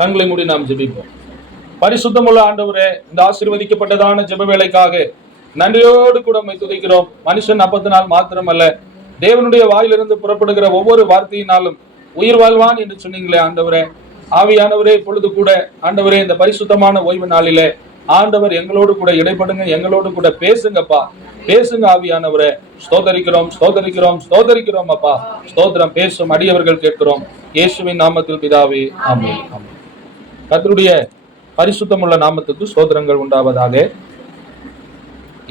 கண்களை மூடி நாம் ஜெபிப்போம். பரிசுத்தமுள்ள ஆண்டவரே இந்த ஆசீர்வதிக்கப்பட்டதான ஜெப வேலைக்காக நன்றியோடு கூட நம்மை துதிக்கிறோம். மனுஷன் அப்பத்தினால் மாத்திரமல்ல தேவனுடைய வாயிலிருந்து புறப்படுகிற ஒவ்வொரு வார்த்தையினாலும் உயிர் வாழ்வான் என்று சொன்னீங்களே ஆண்டவரே. ஆவியானவரே இப்பொழுது கூட ஆண்டவரே இந்த பரிசுத்தமான ஓய்வு நாளிலே ஆண்டவர் எங்களோடு கூட இடைப்படுங்க எங்களோடு கூட பேசுங்கப்பா. பேசுங்க ஆவியானவரே. ஸ்தோதரிக்கிறோம் ஸ்தோதரிக்கிறோம் ஸ்தோதரிக்கிறோம் அப்பா. ஸ்தோத்திரம் பேசும் அடியவர்கள் கேட்கிறோம். இயேசுவின் நாமத்தில் பிதாவே ஆமே ஆமே கத்தருடைய பரிசுத்தமுள்ள நாமத்துக்கு சோதனங்கள் உண்டாவதாக.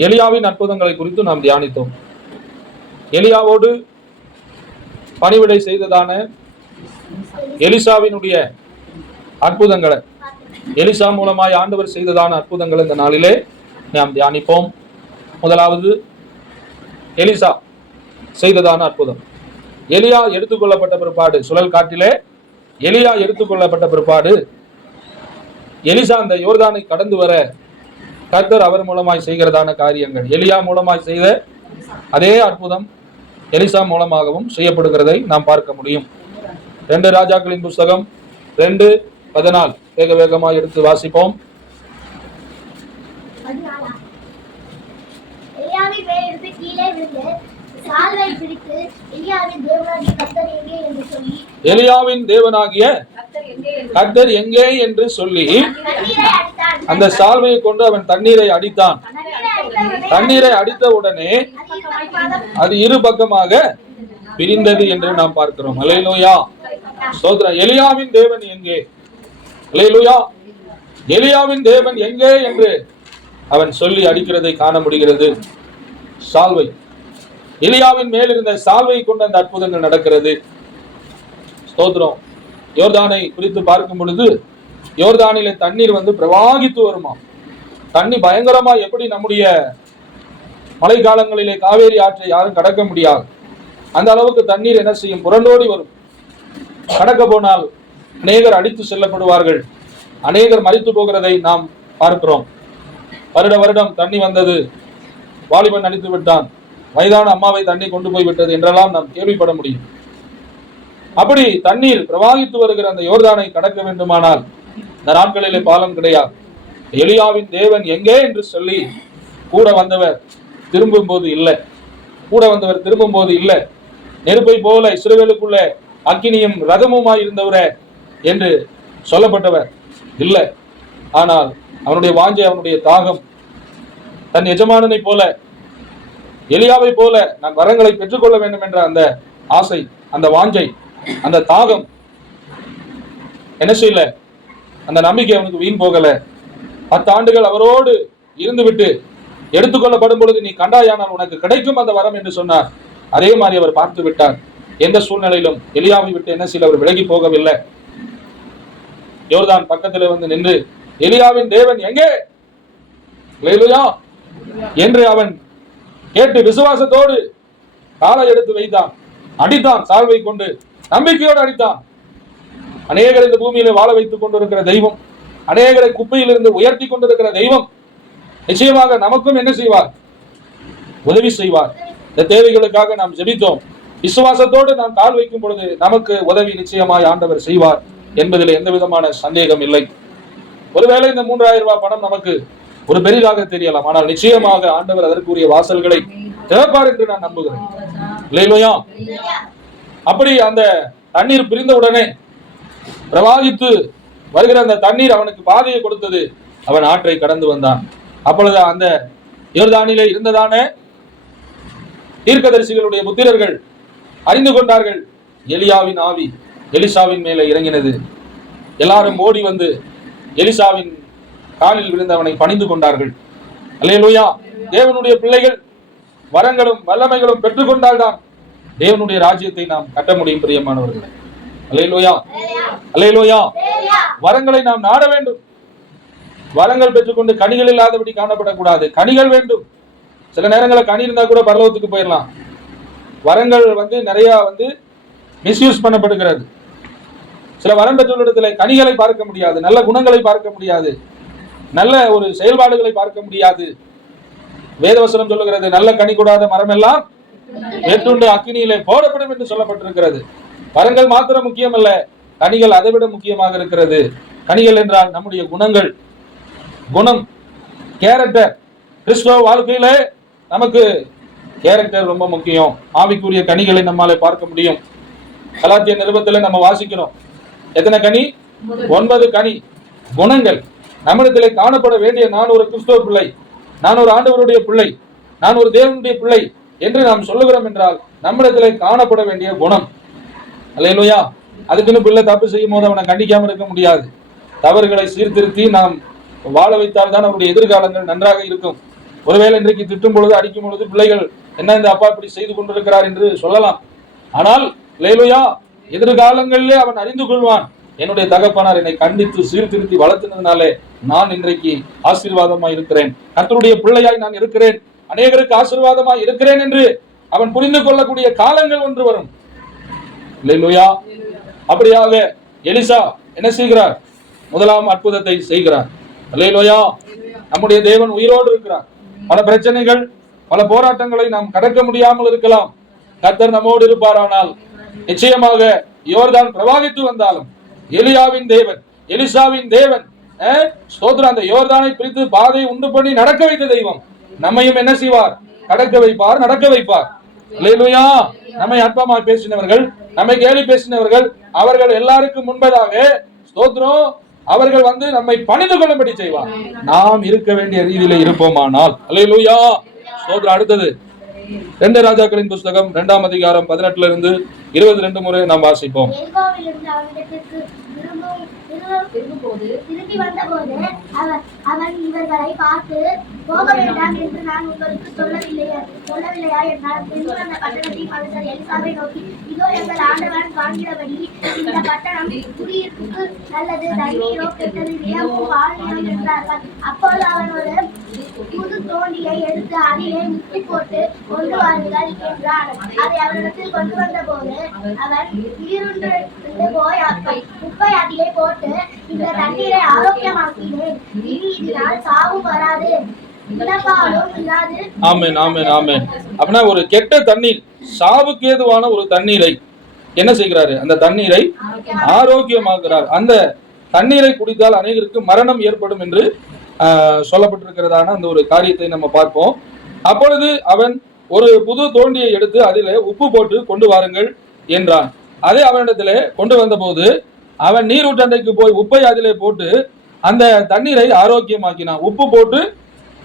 எலியாவின் அற்புதங்களை குறித்து நாம் தியானித்தோம். எலியாவோடு பணிவிடை செய்ததான எலிசாவினுடைய அற்புதங்களை எலிசா மூலமாய் ஆண்டவர் செய்ததான அற்புதங்கள் இந்த நாளிலே நாம் தியானிப்போம். முதலாவது எலிசா செய்ததான அற்புதம். எலியா எடுத்துக்கொள்ளப்பட்ட பிற்பாடு சுழல் காட்டிலே எலியா எடுத்துக்கொள்ளப்பட்ட பிற்பாடு எலிசா அந்த யோர்தானை கடந்து வர கர்த்தர் அவர் மூலமாய் செய்கிறதான காரியங்கள். எலியா மூலமாய் செய்த அதே அற்புதம் எலிசா மூலமாகவும் செய்யப்படுகிறதை நாம் பார்க்க முடியும். ரெண்டு ராஜாக்களின் புஸ்தகம் ரெண்டு பதினாலு. வேக வேகமாக எடுத்து வாசிப்போம். கீழே விழுந்து எலியாவின் தேவனாகிய கர்த்தர் எங்கே என்று சொல்லி. எலியாவின் தேவனாகிய கர்த்தர் எங்கே என்று கர்த்தர் எங்கே என்று சொல்லி தண்ணீரை அடித்தான். அந்த சால்வையை கொண்டு அவன் தண்ணீரை அடித்தான். தண்ணீரை அடித்த உடனே அது இரு பக்கமாக அது இரு பக்கமாக பிரிந்தது என்று நாம் பார்க்கிறோம். அலையிலோயா சோதரா எலியாவின் தேவன் எங்கே? அலையிலோயா எலியாவின் தேவன் எங்கே என்று அவன் சொல்லி அடிக்கிறதை காண முடிகிறது. சால்வை. எலியாவின் மேல் இருந்த சால்வை கொண்டு அந்த அற்புதங்கள் நடக்கிறது? ஸ்தோத்திரம். யோர்தானை குறித்து பார்க்கும் பொழுது யோர்தானிலே தண்ணீர் வந்து பிரவாகித்து வருமா? தண்ணி பயங்கரமா எப்படி நம்முடைய மழை காலங்களிலே காவேரி ஆற்றை யாரும் கடக்க முடியாது? அந்த அளவுக்கு தண்ணீர் என்ன செய்யும்? புரண்டோடி வரும். கடக்க போனால் அநேகர் அடித்து செல்லப்படுவார்கள். அநேகர் மறித்து போகிறதை நாம் பார்க்கிறோம். வருட வருடம் தண்ணி வந்தது. வாலிபன் அடித்து விட்டான். வயதான அம்மாவை தண்ணி கொண்டு போய் விட்டது என்றெல்லாம் நாம் கேள்விப்பட முடியும். அப்படி தண்ணீர் பிரவாகித்து வருகிற அந்த யோர்தானை கடக்க வேண்டுமானால் இந்த நாட்களிலே பாலம் கிடையாது. எலியாவின் தேவன் எங்கே என்று சொல்லி கூட வந்தவர் திரும்பும் போது இல்லை. கூட வந்தவர் திரும்பும் போது இல்லை. நெருப்பை போல இஸ்ரவேலுக்குள்ள அக்கினியும் ரகமுமாய் இருந்தவரே என்று சொல்லப்பட்டவர் இல்லை. ஆனால் அவனுடைய வாஞ்சை அவனுடைய தாகம் தன் எஜமானனை போல எலியாவை போல நான் வரங்களை பெற்றுக்கொள்ள வேண்டும் என்ற அந்த ஆசை அந்த வாஞ்சை அந்த தாகம் என்ன செய்யல? அந்த நம்பிக்கை அவனுக்கு வீண் போகல. பத்து ஆண்டுகள் அவரோடு இருந்துவிட்டு எடுத்துக்கொள்ளப்படும் பொழுது நீ கண்டாயானால் உனக்கு கிடைக்கும் அந்த வரம் என்று சொன்னார். அதே மாதிரி அவர் பார்த்து விட்டார். எந்த சூழ்நிலையிலும் எலியாவை விட்டு என்ன செய்யல? அவர் விலகி போகவில்லை. யோர்தான் பக்கத்தில் வந்து நின்று எலியாவின் தேவன் எங்கே? என்று அவன் கேட்டு விசுவாசத்தோடு காலை எடுத்து வைத்தான். அடித்தான் சால்வை கொண்டு நம்பிக்கையோடு அடித்தான். அநேகர் இந்த பூமியில வாழ வைத்துக் கொண்டிருக்கிற தெய்வம் அநேகரை குப்பையிலிருந்து உயர்த்தி கொண்டிருக்கிற தெய்வம் நிச்சயமாக நமக்கும் என்ன செய்வார்? உதவி செய்வார். இந்த தேவைகளுக்காக நாம் ஜெபித்தோம். விசுவாசத்தோடு நாம் கால் வைக்கும் பொழுது நமக்கு உதவி நிச்சயமாய் ஆண்டவர் செய்வார் என்பதில் எந்த விதமான சந்தேகம் இல்லை. ஒருவேளை இந்த மூன்றாயிரம் ரூபாய் பணம் நமக்கு ஒரு பெரிதாக தெரியலாம். ஆனால் நிச்சயமாக ஆண்டவர் அதற்குரிய வாசல்களை திறப்பார் என்று நான் நம்புகிறேன். இல்லையா அப்படி அந்த தண்ணீர் பிரிந்த உடனே பிரவாகித்து வருகிற அந்த தண்ணீர் அவனுக்கு பாதையை கொடுத்தது. அவன் ஆற்றை கடந்து வந்தான். அப்பொழுது அந்த யோர்தானிலே இருந்ததான தீர்க்கதரிசிகளுடைய புத்திரர்கள் அறிந்து கொண்டார்கள். எலியாவின் ஆவி எலிசாவின் மேலே இறங்கினது. எல்லாரும் ஓடி வந்து எலிசாவின் காலில் விழுந்து அவனை பணிந்து கொண்டார்கள். அல்லேலூயா. தேவனுடைய பிள்ளைகள் வரங்களும் வல்லமைகளும் பெற்றுக்கொண்டால்தான் தேவனுடைய ராஜ்யத்தை நாம் கட்ட முடியும் பிரியமானவர்களே. அல்லேலூயா. அல்லேலூயா. வரங்களை நாம் நாட வேண்டும். வரங்கள் பெற்றுக்கொண்டு கனிகள் இல்லாதபடி காணப்படக்கூடாது. கனிகள் வேண்டும். சில நேரங்களில் கனி இருந்தா கூட பரலோகத்துக்கு போயிடலாம் வரங்கள் வந்து நிறைய வந்து மிஸ்யூஸ் பண்ணப்படுகிறது. சில வரம் பெற்றோரிடத்தில் கனிகளை பார்க்க முடியாது. நல்ல குணங்களை பார்க்க முடியாது. நல்ல ஒரு செயல்பாடுகளை பார்க்க முடியாது. வேதவசனம் சொல்லுகிறது நல்ல கனி கூடாத மரம் எல்லாம் வேற்றுண்டு அக்கினியிலே போடப்படும் என்று சொல்லப்பட்டிருக்கிறது. மரங்கள் மாத்திரம் முக்கியம் அல்ல கனிகள் அதைவிட முக்கியமாக இருக்கிறது. கனிகள் என்றால் நம்முடைய குணங்கள். குணம் கேரக்டர் கிறிஸ்துவ வாழ்க்கையில நமக்கு கேரக்டர் ரொம்ப முக்கியம். ஆவிக்குரிய கனிகளை நம்மால பார்க்க முடியும். கலாத்திய நிருபத்துல நம்ம வாசிக்கிறோம். எத்தனை கனி? ஒன்பது கனி. குணங்கள். நம்மிடத்திலே காணப்பட வேண்டிய நான் ஒரு கிறிஸ்தவ பிள்ளை நான் ஒரு ஆண்டவருடைய பிள்ளை நான் ஒரு தேவனுடைய பிள்ளை என்று நாம் சொல்லுகிறோம் என்றால் நம்மிடத்திலே காணப்பட வேண்டிய குணம். அல்லையிலோயா அதுக்குன்னு பிள்ளை தப்பு செய்யும் போது அவனை கண்டிக்காம இருக்க முடியாது. தவறுகளை சீர்திருத்தி நாம் வாழ வைத்தால் தான் அவருடைய எதிர்காலங்கள் நன்றாக இருக்கும். ஒருவேளை இன்றைக்கு திட்டும் பொழுது அடிக்கும் பொழுது பிள்ளைகள் என்ன இந்த அப்பா இப்படி செய்து கொண்டிருக்கிறார் என்று சொல்லலாம். ஆனால் லேலுயா எதிர்காலங்களிலே அவன் அறிந்து கொள்வான். என்னுடைய தகப்பனார் என்னை கண்டித்து சீர்திருத்தி வளர்த்தினதுனாலே நான் இன்றைக்கு ஆசீர்வாதமாய் இருக்கிறேன். கர்த்தருடைய பிள்ளையாய் நான் இருக்கிறேன். அநேகருக்கு ஆசீர்வாதமாய் இருக்கிறேன் என்று அவன் புரிந்து கொள்ளக்கூடிய காலங்கள் ஒன்று வரும். லேலுயா அப்படியாக எலிசா என்ன செய்கிறார்? முதலாம் அற்புதத்தை செய்கிறார். அல்லேலூயா. நம்முடைய தேவன் உயிரோடு இருக்கிறார். பல பிரச்சனைகள் பல போராட்டங்களை நாம் கடக்க முடியாமல் இருக்கலாம். கர்த்தர் நம்மோடு இருப்பாரானால் நிச்சயமாக யோர்தான் பிரவாகித்து வந்தாலும் எலியாவின் தேவன் எலிசாவின் தேவன் ஸ்தோத்திரம் அந்த யோர்தானை பிரித்து பாதை உண்டு பண்ணி நடக்க வைத்த தெய்வம். நம்மையும் என்ன செய்வார்? நடக்க வைப்பார் நடக்க வைப்பார். இல்லையா நம்மை அற்பமாய் பேசினவர்கள் நம்மை கேலி பேசினவர்கள் அவர்கள் எல்லாருக்கும் முன்பதாக ஸ்தோத்திரம் அவர்கள் வந்து நம்மை பணிந்து கொள்ளும்படி செய்வார். நாம் இருக்க வேண்டிய ரீதியில இருப்போமானால் அல்லையா ஸ்தோத்திரம் அடுத்தது. ரெண்டு ராஜாக்களின் புஸ்தகம் இரண்டாம் அதிகாரம் பதினெட்டுல இருந்து இருபது ரெண்டு முறை நாம் வாசிப்போம். திரும்பி வந்தபோது அவன் அவன் இவர்களை பார்த்து போக வேண்டாம் என்று நான் உங்களுக்கு சொல்லவில்லையா சொல்லவில்லையா? என்றால் பெண்கள் அந்த பட்டணத்தை மனுஷர் எலிசாவை நோக்கி இதோ எங்கள் ஆண்டவன் காண்கிறபடி இந்த பட்டணம் குடியிருப்புக்கு நல்லது தண்ணீரோ கெட்டது நிலமும் வாழ்நிலம் என்றார்கள் அப்போது அவன் ஒரு புது தோண்டியை எடுத்து அதிலே முத்தி போட்டு கொண்டு வாருங்கள் என்றான். அதை அவனிடத்தில் கொண்டு வந்த போது அவன் நீருண்டு போய் அப்ப- குப்பை அதிலே போட்டு இந்த தண்ணீரை ஆரோக்கியமாக்கினேன் இனி இதனால் சாவு வராது. அப்படின்னா ஒரு கெட்ட தண்ணீர் சாவுக்கு ஏதுவான ஒரு தண்ணீரை என்ன செய்கிறாரு? அந்த தண்ணீரை ஆரோக்கியமாக்குறார். அந்த தண்ணீரை குடித்தால் அநேகருக்கு மரணம் ஏற்படும் என்று சொல்லப்பட்டிருக்கிறதான அந்த ஒரு காரியத்தை நம்ம பார்ப்போம். அப்பொழுது அவன் ஒரு புது தோண்டியை எடுத்து அதில் உப்பு போட்டு கொண்டு வாருங்கள் என்றான். அதே அவனிடத்திலே கொண்டு வந்தபோது அவன் நீரூற்றண்டைக்கு போய் உப்பை அதிலே போட்டு அந்த தண்ணீரை ஆரோக்கியமாக்கினான். உப்பு போட்டு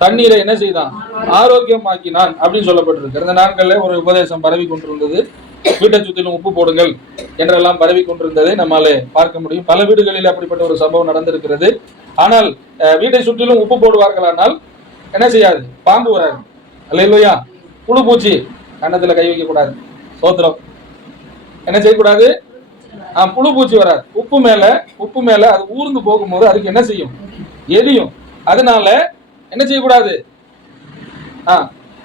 தண்ணீரை என்ன செய்தான்? ஆரோக்கியமாக்கினான் அப்படின்னு சொல்லப்பட்டிருக்கு இந்த நாட்கள்ல ஒரு உபதேசம் பரவி கொண்டிருந்தது. வீட்டை சுற்றிலும் உப்பு போடுங்கள் என்றெல்லாம் பரவி கொண்டிருந்ததை நம்மாலே பார்க்க முடியும். பல வீடுகளில் அப்படிப்பட்ட ஒரு சம்பவம் நடந்திருக்கிறது. ஆனால் வீட்டை சுற்றிலும் உப்பு போடுவார்களானால் என்ன செய்யாது? பாம்பு வராது. இல்லையா புழு பூச்சி கன்னத்துல கை வைக்க கூடாது சோத்திரம். என்ன செய்யக்கூடாது? புழு பூச்சி வராது. உப்பு மேல உப்பு மேல அது ஊர்ந்து போகும்போது அதுக்கு என்ன செய்யும்? எரியும். அதனால என்ன செய்யக்கூடாது? ஆ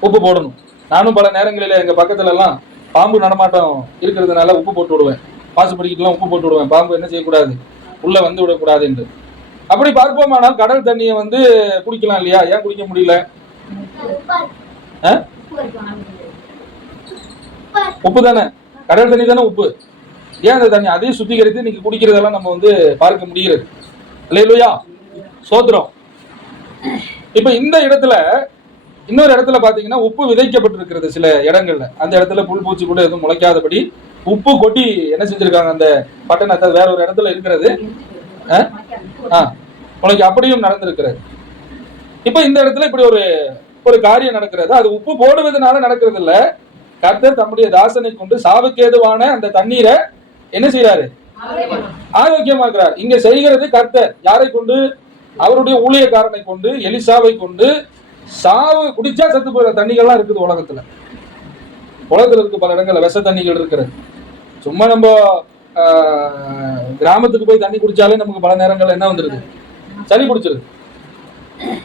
உப்பு போடணும். நானும் பல நேரங்களில் எங்க பக்கத்துல எல்லாம் பாம்பு நடமாட்டம் இருக்கிறதுனால உப்பு போட்டு விடுவேன். பாசுபடிக்கெல்லாம் உப்பு போட்டு விடுவேன். பாம்பு என்ன செய்யக்கூடாது? உள்ள வந்து விடக்கூடாது என்று. அப்படி பார்ப்போமானால் கடல் தண்ணியை வந்து குடிக்கலாம் இல்லையா? ஏன் குடிக்க முடியல? உப்பு தானே. கடல் தண்ணி தானே உப்பு. ஏன் அந்த தண்ணி? அதையும் சுத்திகரித்து இன்னைக்கு குடிக்கிறதெல்லாம் நம்ம வந்து பார்க்க முடிகிறது. இல்லையா சோத்திரம். இப்ப இந்த இடத்துல இன்னொரு இடத்துல பாத்தீங்கன்னா உப்பு விதைக்கப்பட்டிருக்கிறது சில இடங்கள்ல. அந்த இடத்துல புல் பூச்சி கூட எதுவும் முளைக்காதபடி உப்பு கொட்டி என்ன செஞ்சிருக்காங்க? அந்த பட்டணத்தை வேற ஒரு இடத்துல இருக்கிறது. ஆ? ஆ. உனக்கு அப்படியும் நடந்திருக்கிறது. இப்ப இந்த இடத்துல இப்படி ஒரு ஒரு காரியம் நடக்கிறது. அது உப்பு போடுவதனால நடக்கிறது இல்ல கர்த்தர் தம்முடைய தாசனை கொண்டு சாவுக்கேதுவான அந்த தண்ணீரை என்ன செய்யறாரு ஆரோக்கியமாக்குறார் இங்க செய்கிறது கர்த்தர். யாரை கொண்டு? அவருடைய ஊழியக்காரனை கொண்டு எலிசாவை கொண்டு சாவு குடிச்சா செத்து போகிற தண்ணிகள்லாம் இருக்குது உலகத்துல. உலகத்துல இருக்கு பல இடங்கள்ல. விஷ தண்ணிகள் இருக்கிறது சும்மா நம்ம கிராமத்துக்கு போய் தண்ணி குடிச்சாலே நமக்கு பல நேரங்கள்ல என்ன வந்துருது? சளி குடிச்சிருது.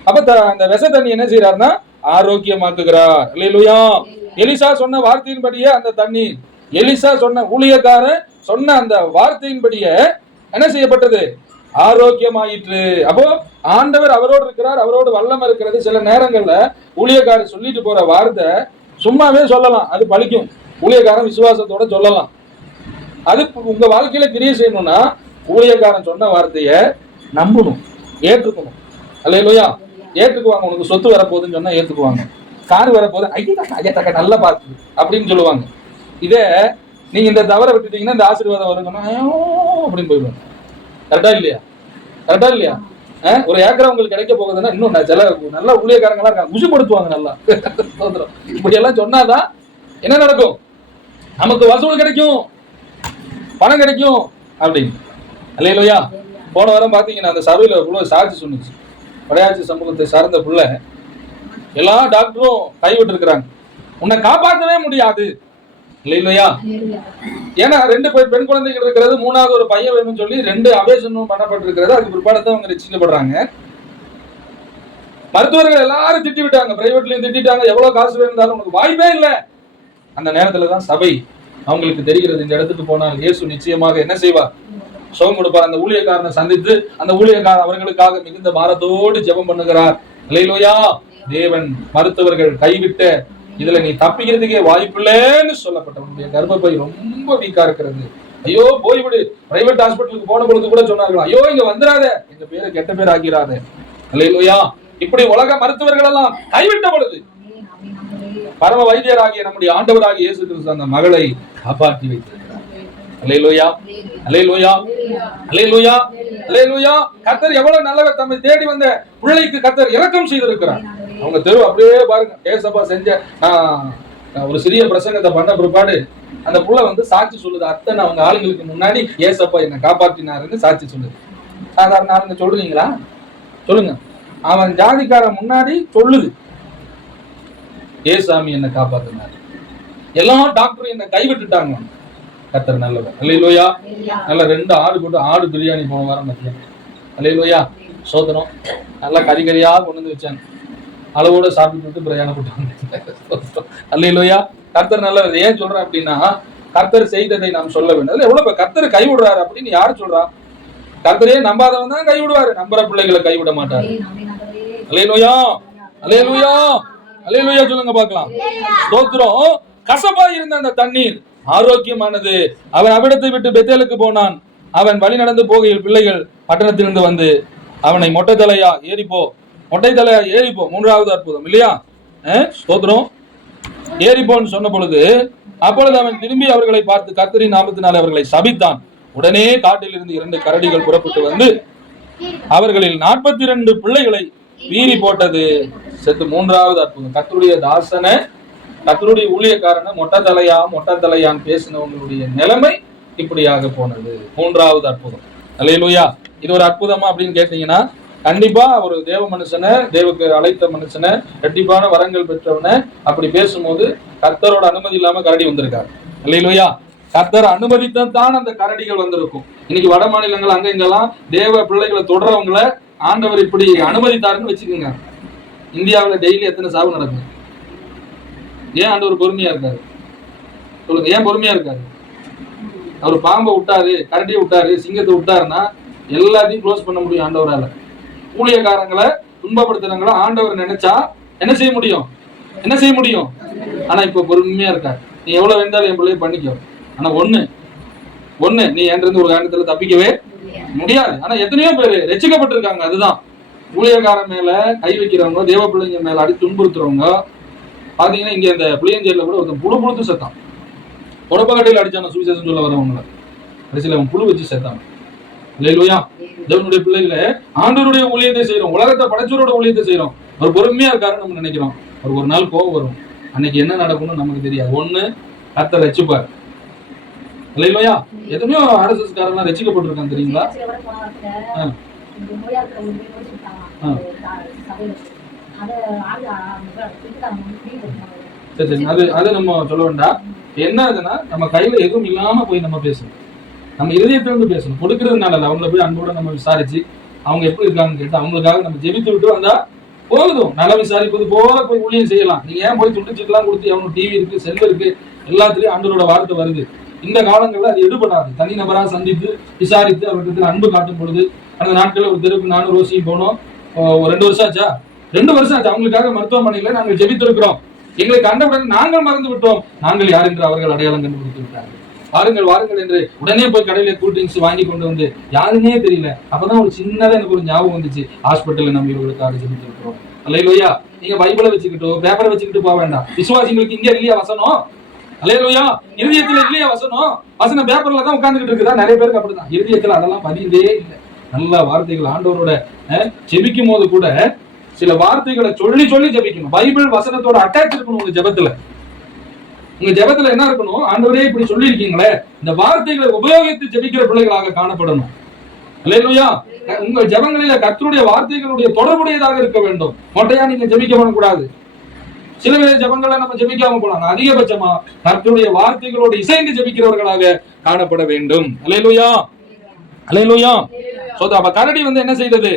அப்ப த- அந்த விஷ தண்ணி என்ன செய்யறாருன்னா ஆரோக்கியமாக்குகிறார். இல்லையா எலிசா சொன்ன வார்த்தையின்படியே அந்த தண்ணி. எலிசா சொன்ன ஊழியக்காரன் சொன்ன அந்த வார்த்தையின்படியே என்ன செய்யப்பட்டது? ஆரோக்கியமாயிற்று. அப்போ ஆண்டவர் அவரோடு இருக்கிறார் அவரோடு வல்லம் இருக்கிறது. சில நேரங்கள்ல ஊழியக்காரர் சொல்லிட்டு போற வார்த்தை சும்மாவே சொல்லலாம். அது பலிக்கும் ஊழியக்காரன் விசுவாசத்தோட சொல்லலாம். அது உங்க வாழ்க்கையில கிரியை செய்யணும்னா ஊழியக்காரன் சொன்ன வார்த்தையை நம்பணும் ஏற்றுக்கணும். அல்லையா ஏற்றுக்குவாங்க. உனக்கு சொத்து வரப்போகுதுன்னு சொன்னா ஏற்றுக்குவாங்க. கார் வரப்போகுது. ஐயா ஐயா தக்க நல்லா பார்த்து. அப்படின்னு சொல்லுவாங்க. இதே நீங்க இந்த தவறை விட்டுட்டீங்கன்னா இந்த ஆசீர்வாதம் வரும்னு அப்படின்னு போயிடுவாங்க. கரெக்டா இல்லையா? கரெக்டா இல்லையா? ஒரு ஏக்கரா உங்களுக்கு கிடைக்க போகுதுன்னா இன்னும் நான் சில நல்ல ஊழியக்காரங்களா இருக்காங்க. உசுப்படுத்துவாங்க நல்லா. இப்படி எல்லாம் சொன்னாதான் என்ன நடக்கும்? நமக்கு வசூல் கிடைக்கும். பணம் கிடைக்கும். அப்படின்னு. இல்லையா போன வாரம் பார்த்தீங்கன்னா அந்த சபையில் இவ்வளோ சாட்சி சொன்னுச்சு. படையாட்சி சமூகத்தை சார்ந்த பிள்ளை எல்லா டாக்டரும் கைவிட்டு இருக்கிறாங்க உன்னை காப்பாற்றவே முடியாது. இல்லையா ஏன்னா ரெண்டு பெண் பெண் குழந்தைகள் இருக்கிறது மூணாவது ஒரு பையன் வேணும்னு சொல்லி ரெண்டு அபேஷனும் பண்ணப்பட்டிருக்கிறது. அதுக்கு பிற்பாடு தான் அவங்க ரசிக்கப்படுறாங்க மருத்துவர்கள் எல்லாரும் திட்டி விட்டாங்க பிரைவேட்லயும் திட்டிட்டாங்க. எவ்வளவு காசு வேணும்னாலும் உனக்கு வாய்ப்பே இல்லை. அந்த நேரத்துல தான் சபை அவங்களுக்கு தெரிகிறது. இந்த இடத்துக்கு போனால் இயேசு நிச்சயமாக என்ன செய்வார்? சுகம் கொடுப்பார். அந்த ஊழியக்காரனை சந்தித்து அந்த ஊழியக்காரர் அவர்களுக்காக மிகுந்த பாரத்தோடு ஜெபம் பண்ணுகிறார். இல்லையிலோயா தேவன் மருத்துவர்கள் கைவிட்ட இதுல நீ தப்பிக்கிறதுக்கே வாய்ப்பில்லைன்னு சொல்லப்பட்ட உன்னுடைய கர்ப்பப்பை ரொம்ப வீக்கா இருக்கிறது. ஐயோ போய்விடு பிரைவேட் ஹாஸ்பிட்டலுக்கு போன பொழுது கூட சொன்னார்கள் ஐயோ இங்க வந்துடாத எங்க பேரை கெட்ட பேர் ஆக்கிறாத இல்லையா இப்படி உலக மருத்துவர்கள் எல்லாம் கைவிட்ட பொழுது பரம வைத்தியராகிய நம்முடைய ஆண்டவராகிய இயேசு கிறிஸ்து அந்த மகளை காப்பாற்றி வைத்திருக்கிறார். அல்லேலூயா அல்லேலூயா அல்லேலூயா அல்லேலூயா கர்த்தர் எவ்வளவு நல்லவர் தம்மை தேடி வந்த பிள்ளைக்கு கர்த்தர் இரக்கம் செய்திருக்கிறார். அவங்க தெரு அப்படியே பாருங்க. ஏசப்பா செஞ்ச ஒரு சிறிய பிரசங்கத்தை பண்ண பிற்பாடு அந்த புள்ள வந்து சாட்சி சொல்லுது. அத்தனை அவங்க ஆளுங்களுக்கு முன்னாடி ஏசப்பா என்னை காப்பாற்றினாருன்னு சாட்சி சொல்லுது. சாதாரண ஆளுங்க சொல்றீங்களா சொல்லுங்க. அவன் ஜாதிக்காரன் முன்னாடி சொல்லுது. ஏசாமி என்னை காப்பாத்தினார். எல்லா டாக்டரும் என்னை கைவிட்டுட்டாங்க. கத்தர் நல்லவர். அல்லையிலோயா நல்ல ரெண்டு ஆடு போட்டு ஆடு பிரியாணி போன வாரம் மத்தியம் அல்லையிலோயா சோதனம். நல்லா கறி கறியா கொண்டு வந்து வச்சாங்க. அளவோட சாப்பிட்டு பிரயாணம் போட்டாங்க அல்லையிலோயா கர்த்தர் நல்லவர். ஏன் சொல்றேன் அப்படின்னா கர்த்தர் செய்ததை நாம் சொல்ல வேண்டும். எவ்வளவு கர்த்தர் கைவிடுறாரு அப்படின்னு யார் சொல்றா? கர்த்தரே நம்பாதவன் தான் கைவிடுவாரு. நம்புற பிள்ளைகளை கைவிட மாட்டாரு. அலையலோயா அலையலோயா அலையலோயா சொல்லுங்க பார்க்கலாம். ஸ்தோத்திரம். கசப்பா இருந்த அந்த தண்ணீர் ஆரோக்கியமானது. அவன் அவிடத்தை விட்டு பெத்தேலுக்கு போனான். அவன் வழி நடந்து போகையில் பிள்ளைகள் பட்டணத்திலிருந்து வந்து அவனை மொட்டை தலையா ஏறிப்போ மொட்டை தலையா ஏறிப்போம் மூன்றாவது அற்புதம் இல்லையா? ஸ்தோத்திரம். ஏறிப்போன்னு சொன்ன பொழுது அப்பொழுது அவன் திரும்பி அவர்களை பார்த்து கர்த்தரின் நாமத்தினால் அவர்களை சபித்தான். உடனே காட்டில் இருந்து இரண்டு கரடிகள் புறப்பட்டு வந்து அவர்களில் நாற்பத்தி ரெண்டு பிள்ளைகளை வீறி போட்டது. செத்து மூன்றாவது அற்புதம். கத்தருடைய தாசனை கத்தருடைய ஊழியக்காரன மொட்டை தலையா மொட்டை தலையான்னு பேசினவங்களுடைய நிலைமை இப்படியாக போனது. மூன்றாவது அற்புதம். அல்லேலூயா. இது ஒரு அற்புதமா அப்படின்னு கேட்டீங்கன்னா கண்டிப்பா ஒரு தேவ மனுஷனை தேவக்கு அழைத்த மனுஷனை கண்டிப்பான வரங்கள் பெற்றவனை அப்படி பேசும்போது கர்த்தரோட அனுமதி இல்லாம கரடி வந்திருக்காரு. அல்லேலூயா. கர்த்தர் அனுமதித்தான் அந்த கரடிகள் வந்திருக்கும். இன்னைக்கு வட மாநிலங்கள் அங்க இங்கெல்லாம் தேவ பிள்ளைகளை தொடர்றவங்கள ஆண்டவர் இப்படி அனுமதித்தாருன்னு வச்சுக்கோங்க. இந்தியாவில் டெய்லி எத்தனை சாவு நடக்கும் ஏன் ஆண்டவர் பொறுமையா இருக்காரு? சொல்லுங்க ஏன் பொறுமையா இருக்காரு? அவர் பாம்பை விட்டாரு கரடியை விட்டாரு சிங்கத்தை விட்டாருன்னா எல்லாத்தையும் க்ளோஸ் பண்ண முடியும் ஆண்டவரால். ஊழியக்காரங்களை துன்பப்படுத்துறவங்கள ஆண்டவர் நினைச்சா என்ன செய்ய முடியும்? என்ன செய்ய முடியும்? ஆனா இப்ப பொறுமையா இருக்காரு நீ எவ்வளவு வேண்டாலும் என் பிள்ளைய பண்ணிக்கோ. ஆனா ஒண்ணு ஒண்ணு நீ என்றிருந்து ஒரு காரணத்துல தப்பிக்கவே முடியாது. ஆனா எத்தனையோ பேர் ரசிக்கப்பட்டிருக்காங்க அதுதான். ஊழியக்காரன் மேல கை வைக்கிறவங்க தேவ பிள்ளைங்க மேல அடி துன்புறுத்துறவங்க பாத்தீங்கன்னா இங்க இந்த புளியஞ்சேரியில கூட ஒருத்தன் புழு புழுத்து செத்தான். உடப்பகட்டையில் அடிச்சான சுவிசேஷம் சொல்ல வரவங்களை கடைசியில் அவன் புழு வச்சு செத்தான். இல்லையா தேவனுடைய பிள்ளைகளை ஆண்டவருடைய ஊழியத்தை செய்யறோம் உலகத்தை படைச்சவரோட ஊழியத்தை செய்யறோம் அவர் பொறுமையா இருக்காருன்னு நம்ம நினைக்கிறோம். அவர் ஒரு நாள் கோவம் வரும். அன்னைக்கு என்ன நடக்கும்னு நமக்கு தெரியாது. ஒண்ணு கர்த்தர் ரசிப்பார் இல்லையா எத்தனையோ ஆர்எஸ்எஸ் காரெல்லாம் ரசிக்கப்பட்டிருக்காங்க தெரியுங்களா. சரி சரி. அது அது நம்ம சொல்ல வேண்டாம். என்ன ஆகுதுன்னா நம்ம கையில எதுவும் இல்லாம போய் நம்ம பேசணும் நம்ம இதயத்திலிருந்து பேசணும். கொடுக்கறதுனால அவங்கள போய் அன்போட நம்ம விசாரிச்சு அவங்க எப்படி இருக்காங்கன்னு கேட்டு அவங்களுக்காக நம்ம ஜெபித்து விட்டு வந்தா போதும். நல்லா விசாரிப்பது போல போய் ஊழியம் செய்யலாம். நீங்க ஏன் போய் துண்டுச்சிட்டுலாம் கொடுத்து அவனுக்கு டிவி இருக்கு செல் இருக்கு எல்லாத்துலயும் ஆண்டவரோட வார்த்தை வருது. இந்த காலங்களில் அது எடுபடாது. தனிநபரா சந்தித்து விசாரித்து அவர்கிட்ட அன்பு காட்டும் பொழுது அந்த நாட்களில் ஒரு தெருக்கு நானும் ரோசியும் போனோம். ஒரு ரெண்டு வருஷம் ஆச்சா? ரெண்டு வருஷம் ஆச்சு. அவங்களுக்காக மருத்துவமனையில நாங்கள் ஜெபித்திருக்கிறோம். எங்களை கண்டவுடன் நாங்கள் மறந்து விட்டோம். நாங்கள் யார் என்று அவர்கள் அடையாளம் கண்டுபிடித்து விட்டார்கள். வாருங்கள் வாருங்கள் என்று உடனே போய் கடையில கூல் ட்ரிங்க்ஸ் வாங்கி கொண்டு வந்து யாருன்னே தெரியல. அப்பதான் ஒரு சின்னதா எனக்கு ஒரு ஞாபகம் வந்துச்சு. ஹாஸ்பிட்டல்ல நம்ம இவர்களுக்காக ஜெபிச்சிருக்கிறோம் அல்லையா நீங்க பைபிளை வச்சுக்கிட்டோ பேப்பரை வச்சுக்கிட்டு போக வேண்டாம். விசுவாசிங்களுக்கு இங்க இல்லையா வசனம்? அல்லையா இருதயத்துல இல்லையா வசனம்? வசனம் பேப்பர்ல தான் உட்கார்ந்துகிட்டு இருக்குதா? நிறைய பேருக்கு அப்படிதான். இருதயத்துல அதெல்லாம் பதிந்தே இல்லை. நல்ல வார்த்தைகள் ஆண்டவரோட ஜெபிக்கும் போது கூட சில வார்த்தைகளை சொல்லி சொல்லி ஜெபிக்கணும். பைபிள் வசனத்தோட அட்டாச் இருக்கணும் உங்க ஜெபத்துல. உங்க ஜபத்துல என்ன இருக்கணும்? ஆண்டவரே இப்படி சொல்லியிருக்கீங்களே. இந்த வார்த்தைகளை உபயோகித்து ஜெபிக்கிற பிள்ளைகளாக காணப்படணும். இல்லையா உங்க ஜபங்களில கத்தருடைய வார்த்தைகளுடைய தொடர்புடையதாக இருக்க வேண்டும். மொட்டையா நீங்க ஜபிக்க பண்ணக்கூடாது சில வேலை ஜெபங்களை நம்ம ஜபிக்காம போலாம் அதிகபட்சமா கர்த்தருடைய வார்த்தைகளோடு இசைந்து ஜெபிக்கிறவர்களாக காணப்பட வேண்டும். அலையலுயா அலையலுயா சோ அப்ப கரடி வந்து என்ன செய்தது?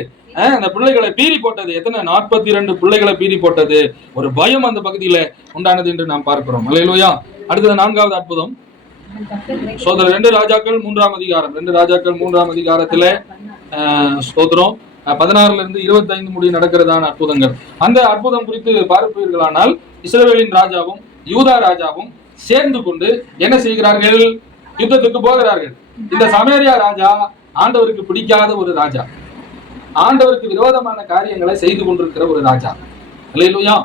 அந்த பிள்ளைகளை பீறி போட்டது. எத்தனை? நாற்பத்தி ரெண்டு பிள்ளைகளை பீறி போட்டது. ஒரு பயம் அந்த பகுதியில உண்டானது என்று நாம் பார்க்கிறோம். அல்லேலூயா. அடுத்தது நான்காவது அற்புதம். சோதரர் ரெண்டு ராஜாக்கள் மூன்றாம் அதிகாரம். ரெண்டு ராஜாக்கள் மூன்றாம் அதிகாரத்துல சோதரம் பதினாறுல இருந்து இருபத்தைந்து முடி நடக்கிறதான அற்புதங்கள். அந்த அற்புதம் குறித்து பார்ப்பீர்களானால் இஸ்ரேலின் ராஜாவும் யூதா ராஜாவும் சேர்ந்து கொண்டு என்ன செய்கிறார்கள்? யுத்தத்துக்கு போகிறார்கள். இந்த சமேரியா ராஜா ஆண்டவருக்கு பிடிக்காத ஒரு ராஜா. ஆண்டவருக்கு விரோதமான காரியங்களை செய்து கொண்டிருக்கிற ஒரு ராஜா. அலையலுயா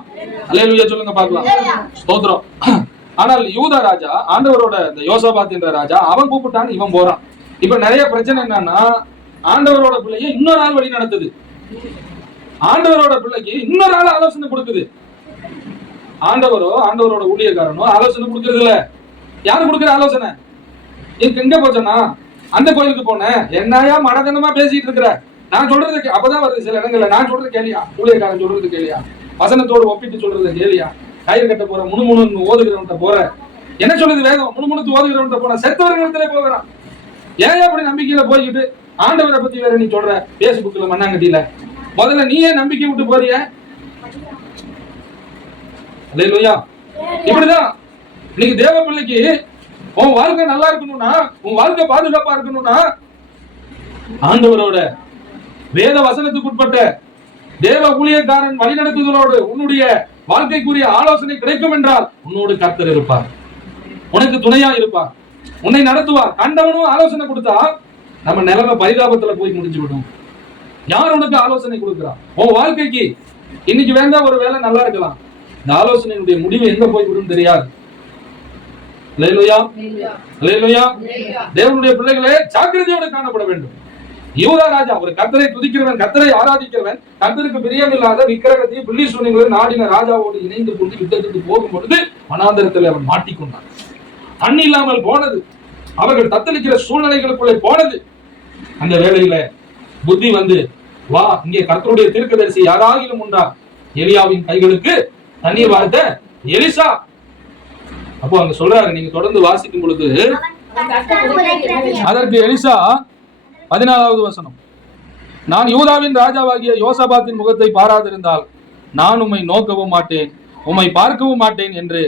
அலையலுயா சொல்லுங்க பார்க்கலாம். ஸ்தோத்திரம். ஆனால் யூதா ராஜா ஆண்டவரோட இந்த யோசபாத் என்ற ராஜா அவன் கூப்பிட்டான்னு இவன் போறான். இப்ப நிறைய பிரச்சனை என்னன்னா ஆண்டவரோட பிள்ளைய இன்னொரு ஆள் வழி நடத்துது. ஆண்டவரோட பிள்ளைக்கு இன்னொரு ஆள் ஆலோசனை கொடுக்குது. ஆண்டவரோ ஆண்டவரோட ஊழியக்காரனோ ஆலோசனை கொடுக்கறது இல்ல. யாரு கொடுக்குற ஆலோசனை? எனக்கு எங்க போச்சனா? அந்த கோயிலுக்கு போனேன். என்னையா மனதனமா பேசிட்டு இருக்கிற? நான் சொல்றது அப்பதான் வருது சில இடங்கள்ல. நான் சொல்றது கேளியா? ஊழியக்காரன் சொல்றது கேளியா? வசனத்தோடு ஒப்பிட்டு சொல்றது கேளியா? கயிறு கட்ட போற முணுமுணுன்னு ஓதுகிறவன்ட்ட போற. என்ன சொல்றது வேகம் முணுமுணுத்து ஓதுகிறவன்ட்ட போன செத்தவர்களிடத்துல போகிறான். ஏன் அப்படி நம்பிக்கையில போய்கிட்டு ஆண்டவரை பத்தி வேற நீ சொல்ற. பேஸ்புக்ல மண்ணாங்கட்டியில. முதல்ல நீ ஏன் நம்பிக்கை விட்டு போறிய? இல்லையா இப்படிதான். இன்னைக்கு தேவ பிள்ளைக்கு உன் வாழ்க்கை நல்லா இருக்கணும்னா உன் வாழ்க்கை பாதுகாப்பா இருக்கணும்னா ஆண்டவரோட வேத வசனத்துக்கு உட்பட்ட தேவ ஊழியக்காரன் வழிநடத்துதலோடு உன்னுடைய வாழ்க்கைக்குரிய ஆலோசனை கிடைக்கும் என்றால் உன்னோடு கர்த்தர் இருப்பார். உனக்கு துணையா இருப்பார். உன்னை நடத்துவார். கண்டவனும் ஆலோசனை கொடுத்தா நம்ம நிலைமை பரிதாபத்துல போய் முடிஞ்சு விடும். யார் உனக்கு ஆலோசனை கொடுக்கிறா? உன் வாழ்க்கைக்கு இன்னைக்கு வேண்டா ஒரு வேலை நல்லா இருக்கலாம். இந்த ஆலோசனையினுடைய முடிவு எங்க போய் விடும் தெரியாது. தேவனுடைய பிள்ளைகளே ஜாக்கிரதையோடு காணப்பட வேண்டும். யூதா ராஜா ஒரு கத்தரை துதிக்கிறவன் கத்தரை ஆராதிக்கிறவன் கத்தருக்கு பிரியமில்லாத விக்கிரகத்தையும் பில்லி சூனியங்களும் நாடின ராஜாவோடு இணைந்து கொண்டு யுத்தத்துக்கு போகும் பொழுது வனாந்தரத்தில் அவன் மாட்டிக்கொண்டான். தண்ணி இல்லாமல் போனது. அவர்கள் தத்தளிக்கிற சூழ்நிலைகளுக்குள்ளே போனது. அந்த வேளையில புத்தி வந்து வா இங்கே கர்த்தருடைய தீர்க்கதரிசி யாராகிலும் உண்டா? எலியாவின் கைகளுக்கு தண்ணீர் வார்த்த எலிசா. அப்போ அங்க சொல்றாரு நீங்க தொடர்ந்து வாசிக்கும் பொழுது அதற்கு எலிசா பதினாலாவது வசனம். நான் யூதாவின் ராஜாவாகிய யோசபாத்தின் முகத்தை பாராதிருந்தால் நான் உம்மை நோக்கவும் மாட்டேன் உம்மை பார்க்கவும் மாட்டேன் என்று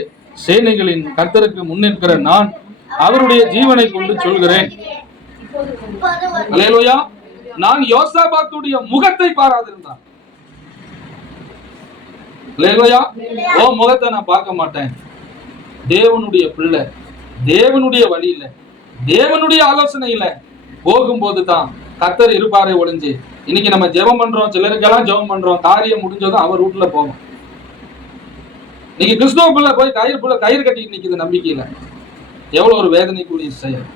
சேனைகளின் கர்த்தருக்கு முன்னிற்கிற நான் அவருடைய ஜீவனை கொண்டு சொல்கிறேன். இப்போது நான் யோசாபாத்துடைய முகத்தை பாராதிருந்தான் ஓ முகத்தை நான் பார்க்க மாட்டேன். தேவனுடைய பிள்ளை தேவனுடைய வழியில தேவனுடைய ஆலோசனை இல்லை. போகும்போது தான் கத்தர் இருப்பாரே ஒளிஞ்சு இன்னைக்கு நம்ம ஜெபம் பண்றோம் சிலருக்கெல்லாம் ஜெபம் பண்றோம் காரியம் முடிஞ்சதும் அவர் ரூட்ல போவோம். இன்னைக்கு கிறிஸ்துவ போய் கயிறு புள்ள கயிறு கட்டிட்டு நிக்குது நம்பிக்கையில. எவ்வளவு ஒரு வேதனைக்குரிய செயல்.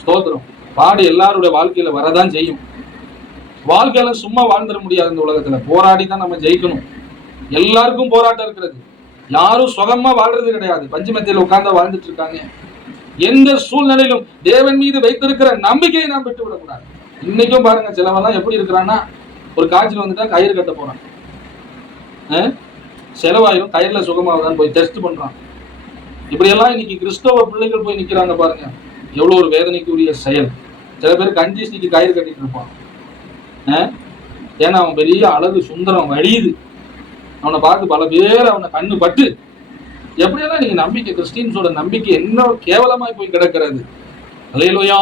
ஸ்தோத்திரம். பாடு எல்லாருடைய வாழ்க்கையில வரதான் செய்யும். வாழ்க்கையில சும்மா வாழ்ந்துட முடியாது இந்த உலகத்துல. போராடி தான் நம்ம ஜெயிக்கணும். எல்லாருக்கும் போராட்டம் இருக்கிறது. யாரும் சுகமா வாழ்றது கிடையாது. பஞ்சமத்தியில உட்கார்ந்தா வாழ்ந்துட்டு இருக்காங்க. எந்த சூழ்நிலையிலும் தேவன் மீது வைத்திருக்கிற நம்பிக்கையை நாம் விட்டு விடக்கூடாது இன்னைக்கும் பாருங்க சிலவெல்லாம் எப்படி இருக்கிறான்னா ஒரு காய்ச்சல் வந்துட்டா கயிறு கட்ட போறான் அஹ்? செலவாயிரும் கயிறுல சுகமாகுதான்னு போய் டெஸ்ட் பண்றான் இப்படியெல்லாம் இன்னைக்கு கிறிஸ்தவ பிள்ளைகள் போய் நிக்கிறாங்க பாருங்க. எவ்வளவு ஒரு வேதனைக்குரிய செயல். சில பேர் கஞ்சி ஸ்டிக்கு கயிறு கட்டிட்டு இருப்பான் ஏன்னா அவன் பெரிய அழகு சுந்தரம் வழியுது. அவனை பார்த்து பல பேர் அவனை கண்ணு பட்டு எப்படியெல்லாம் நீங்க நம்பிக்கை கிறிஸ்டின்ஸோட நம்பிக்கை என்ன கேவலமாய் போய் கிடக்கிறது? அலையலோயா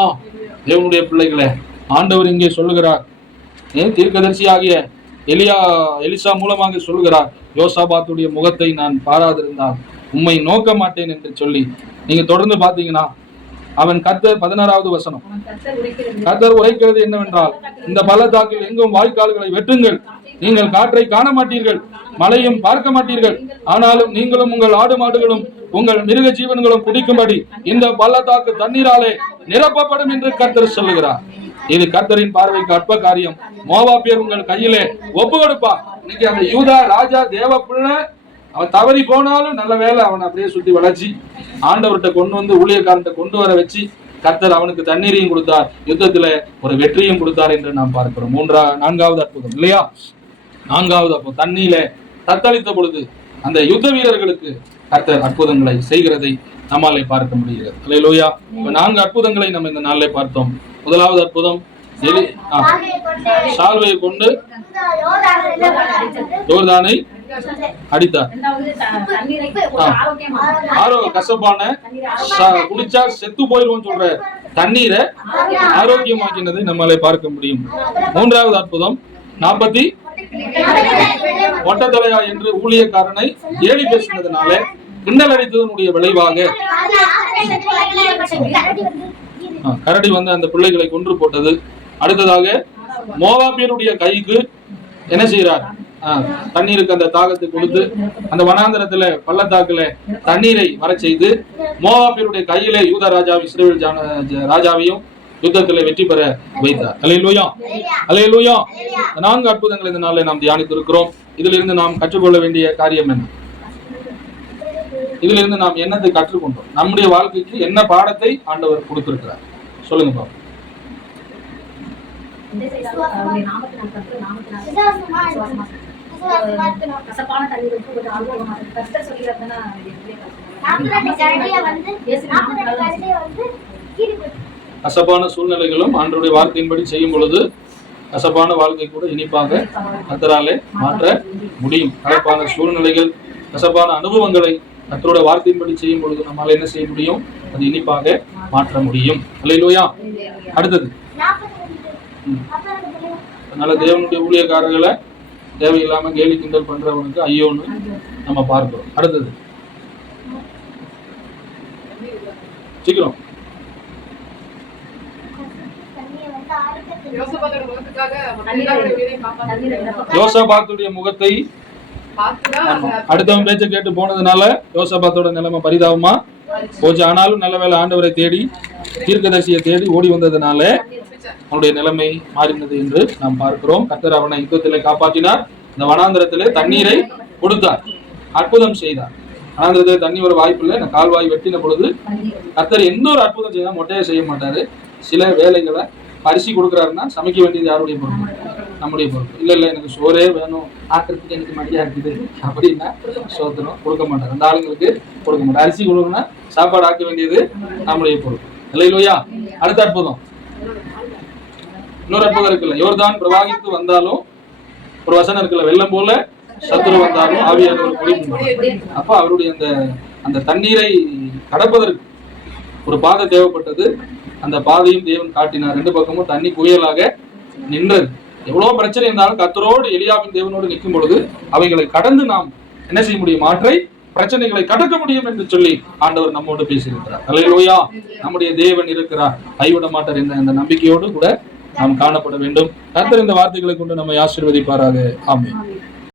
தேவனுடைய பிள்ளைகளே ஆண்டவர் இங்கே சொல்லுகிறார். ஏன் தீர்க்கதரிசியாகிய எலியா எலிசா மூலமாக சொல்லுகிறார். யோசாபாத்துடைய முகத்தை நான் பாராதிருந்தால் உம்மை நோக்க மாட்டேன் என்று சொல்லி. நீங்க தொடர்ந்து பாத்தீங்கன்னா அவன் கர்த்தர் பதினாறாவது வசனம். கர்த்தர் உரைக்கிறது என்னவென்றால் இந்த பள்ளத்தாக்கில் எங்கும் வாய்க்கால்களை வெட்டுங்கள். நீங்கள் காற்றை காண மாட்டீர்கள் மழையும் பார்க்க மாட்டீர்கள். ஆனாலும் நீங்களும் உங்கள் ஆடு மாடுகளும் உங்கள் மிருக ஜீவன்களும் குடிக்கும்படி இந்த பள்ளத்தாக்கு தண்ணீராலே நிரப்பப்படும் என்று கர்த்தர் சொல்லுகிறார். இது கர்த்தரின் பார்வைக்கு அற்ப காரியம். மோவாப்பியர் உங்கள் கையிலே ஒப்பு கொடுப்பா. இன்னைக்கு அந்த யூதா ராஜா தேவ பிள்ளை அவன் தவறி போனாலும் நல்ல வேலை அவனை அப்படியே சுத்தி வளைச்சி ஆண்டவர்கிட்ட கொண்டு வந்து ஊழியக்காரன்ட்ட கொண்டு வர வச்சு கர்த்தர் அவனுக்கு தண்ணீரையும் கொடுத்தார். யுத்தத்துல ஒரு வெற்றியும் கொடுத்தார் என்று நாம் பார்க்கிறோம். மூன்றா நான்காவது அற்புதம். இல்லையா? நான்காவது அப்போ தண்ணியில தத்தளித்த பொழுது அந்த யுத்த வீரர்களுக்கு கர்த்தர் அற்புதங்களை செய்கிறதை நம்மாலே பார்க்க முடிகிறது. அல்லேலூயா லோயா நான்கு அற்புதங்களை நம்ம இந்த நாளிலே பார்த்தோம். முதலாவது அற்புதம் ஆ, கொண்டு சால்வையை கொண்டு ஜோர்தானை அடித்தார். ஆ. ஆரோ கசப்பான ச- குடிச்சா செத்து போயிருவோம் சொல்ற தண்ணீரை ஆரோக்கியமாக்கினதை நம்மளை பார்க்க முடியும். மூன்றாவது அற்புதம் நாற்பத்தி ஒட்டத்தலையா என்று ஊழியக்காரனை ஏறி பேசினதுனால கிண்டல் அடித்ததனுடைய விளைவாக கரடி வந்து அந்த பிள்ளைகளை கொன்று போட்டது. அடுத்ததாக மோவாபியருடைய கைக்கு என்ன செய்யறார் தண்ணீருக்கு அந்த தாகத்தை கொடுத்து அந்த வனாந்தரத்துல பள்ளத்தாக்குல தண்ணீரை வர செய்து மோவாபியருடைய கையிலே யூத ராஜா இஸ்ரேல் ராஜாவையும் யுத்தத்துல வெற்றி பெற வைத்தார். அலையலூயா அலையலூயா நான்கு அற்புதங்கள் இந்த நாளில் நாம் தியானித்திருக்கிறோம். இதிலிருந்து நாம் கற்றுக்கொள்ள வேண்டிய காரியம் என்ன? இதிலிருந்து நாம் என்னத்தை கற்றுக்கொண்டோம்? நம்முடைய வாழ்க்கைக்கு என்ன பாடத்தை ஆண்டவர் கொடுத்திருக்கிறார்? சொல்லுங்க பாப்போம் வந்து கசப்பான சூழ்நிலைகளும் ஆண்டவருடைய வார்த்தையின்படி செய்யும் பொழுது கசப்பான வாழ்க்கை கூட இனிப்பாக கத்தராலே மாற்ற முடியும். கசப்பான சூழ்நிலைகள் கசப்பான அனுபவங்களை கத்தரோட வார்த்தையின்படி செய்யும் பொழுது நம்மால என்ன செய்ய முடியும்? அது இனிப்பாக மாற்ற முடியும். அல்லையிலோயா அடுத்தது. ம். அதனால தேவனுடைய ஊழியக்காரர்களை தேவையில்லாம கேலி கிண்டல் பண்றவனுக்கு ஐயோன்னு நம்ம பார்க்கிறோம். அடுத்தது. சீக்கிரம் தண்ணியை வந்து ஆரோக்கியத்துக்கு யோசபாத்தோட முகத்துக்காக மற்ற தண்ணீரை எல்லாருடைய உயிரையும் காப்பாத்தினார். தண்ணீரை நிரப்ப யோசபாத்துடைய முகத்தை அடுத்தவன் பேச்ச கேட்டு போனதுனால யோசபாத்தோட நிலைமை பரிதாபமா போச்சு. ஆனாலும் நல்ல வேளை ஆண்டவரை தேடி தீர்க்கதரிசியை தேடி ஓடி வந்ததுனால அவனுடைய நிலைமை மாறினது என்று நாம் பார்க்கிறோம். கர்த்தர் அவனை யுத்தத்திலே காப்பாற்றினார். இந்த வனாந்திரத்திலே தண்ணீரை கொடுத்தார். அற்புதம் செய்தார். வனாந்திரத்திலே தண்ணி வர வாய்ப்பு இல்லை. கால்வாய் வெட்டின பொழுது கர்த்தர் எந்த ஒரு அற்புதம் செய்ய மொட்டையை செய்ய மாட்டாரு. சில வேலைகளை அரிசி கொடுக்குறாருன்னா சமைக்க வேண்டியது யாருடைய பொறுப்பு? நம்முடைய பொறுப்பு. இல்ல இல்ல எனக்கு சோறே வேணும். ஆக்கிறதுக்கு எனக்கு மடியா இருக்குது அப்படின்னா சோத்திரம் கொடுக்க மாட்டார். அந்த ஆளுங்களுக்கு கொடுக்க மாட்டார். அரிசி கொடுக்கணும்னா சாப்பாடு ஆக்க வேண்டியது நம்முடைய பொறுப்பு. இல்லையிலோயா அடுத்த அற்புதம். இன்னொரு அற்புதம் இருக்குல்ல. இவர்தான் பிரவாகித்து வந்தாலும் ஒரு வசனம் இருக்குல்ல வெள்ளம் போல சத்துரு வந்தாலும் ஆவியானவர் குடிக்கும் அப்போ அவருடைய அந்த அந்த தண்ணீரை கடப்பதற்கு ஒரு பாதை தேவைப்பட்டது. அந்த பாதையும் தேவன் காட்டினார். ரெண்டு பக்கமும் தண்ணி குயலாக நின்றது. எவ்வளவு பிரச்சனை இருந்தாலும் கத்தரோடு எலியாவின் தேவனோடு நிற்கும் பொழுது அவைகளை கடந்து நாம் என்ன செய்ய முடியும்? ஆற்றை பிரச்சனைகளை கடக்க முடியும் என்று சொல்லி ஆண்டவர் நம்மோடு பேசியிருக்கிறார். அல்லேலூயா நம்முடைய தேவன் இருக்கிறார். கைவிட மாட்டார் என்ற அந்த நம்பிக்கையோடு கூட நாம் காணப்பட வேண்டும். கர்த்தர் இந்த வார்த்தைகளை கொண்டு நம்மை ஆசீர்வதிப்பாராக. ஆமே